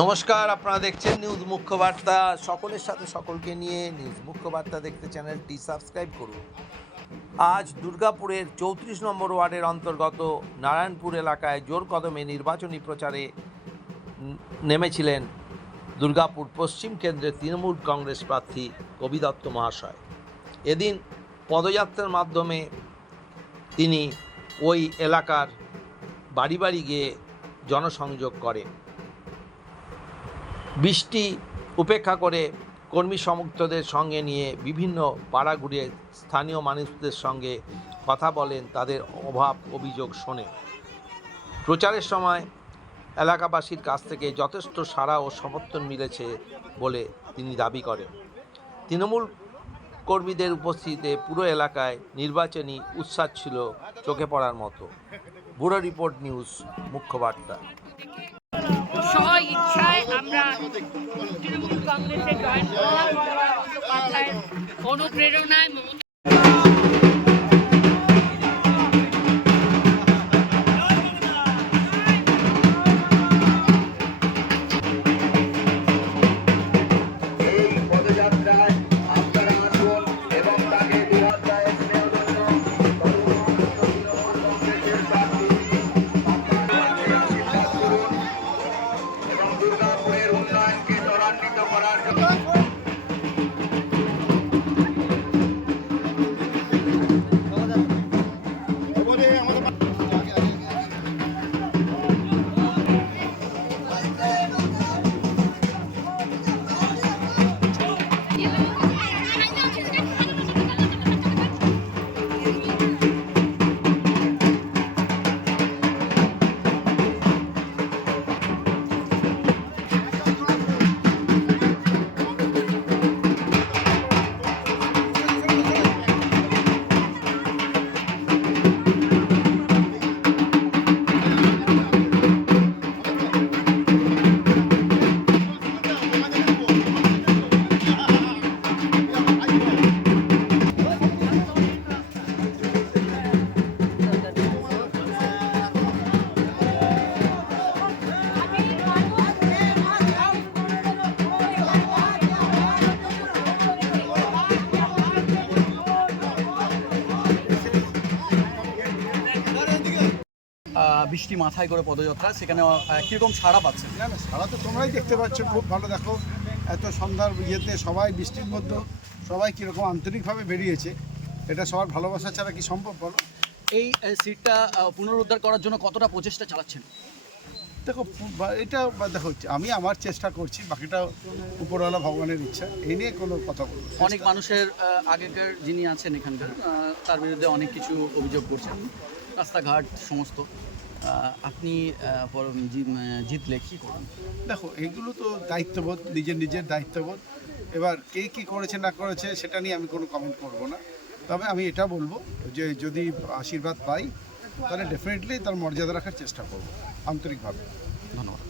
নমস্কার, আপনারা দেখছেন নিউজ মুখ্য বার্তা। সকলের সাথে সকলকে নিয়ে নিউজ মুখ্য বার্তা দেখতে চ্যানেলটি সাবস্ক্রাইব করুন। আজ দুর্গাপুরের 34 নম্বর ওয়ার্ডের অন্তর্গত নারায়ণপুর এলাকায় জোর কদমে নির্বাচনী প্রচারে নেমেছিলেন দুর্গাপুর পশ্চিম কেন্দ্রের তৃণমূল কংগ্রেস প্রার্থী কবি দত্ত মহাশয়। এদিন পদযাত্রার মাধ্যমে তিনি ওই এলাকার বাড়ি বাড়ি গিয়ে জনসংযোগ করেন। বৃষ্টি উপেক্ষা করে কর্মী সমর্থকদের সঙ্গে নিয়ে বিভিন্ন পাড়া ঘুরে স্থানীয় মানুষদের সঙ্গে কথা বলেন, তাদের অভাব অভিযোগ শোনে। প্রচারের সময় এলাকাবাসীর কাছ থেকে যথেষ্ট সাড়া ও সমর্থন মিলেছে বলে তিনি দাবি করেন। তৃণমূল কর্মীদের উপস্থিতিতে পুরো এলাকায় নির্বাচনী উৎসাহ ছিল চোখে পড়ার মতো। ব্যুরো রিপোর্ট, নিউজ মুখ্য বার্তা। স্ব ইচ্ছায় আমরা তৃণমূল কংগ্রেসে জয়েন করলাম। অনুপ্রেরণায় বৃষ্টি মাথায় করে পদযাত্রা, সেখানে কীরকম সাড়া পাচ্ছে? না না, সাড়া তো তোমরাই দেখতে পাচ্ছ, খুব ভালো। দেখো, এত সন্ধ্যার ইয়েতে সবাই বৃষ্টির মধ্যে সবাই কীরকম আন্তরিকভাবে বেরিয়েছে। এটা সবার ভালোবাসা ছাড়া কি সম্ভব বলো? এই সিটটা পুনরুদ্ধার করার জন্য কতটা প্রচেষ্টা চালাচ্ছেন? দেখো, দেখো, আমি আমার চেষ্টা করছি, বাকিটা উপরওয়ালা ভগবানের ইচ্ছা। এই নিয়ে কোনো কথা বলবো। অনেক মানুষের আগেকার যিনি আছেন এখানকার, তার বিরুদ্ধে অনেক কিছু অভিযোগ করছেন, রাস্তাঘাট সমস্ত। আপনি জিতলে কী করুন? দেখো, এইগুলো তো দায়িত্ববোধ, নিজের দায়িত্ববোধ। এবার কে কী করেছে না করেছে সেটা নিয়ে আমি কোনো কমেন্ট করব না। তবে আমি এটা বলবো যে যদি আশীর্বাদ পাই তাহলে ডেফিনেটলি তার মর্যাদা রাখার চেষ্টা করব আন্তরিকভাবে। ধন্যবাদ।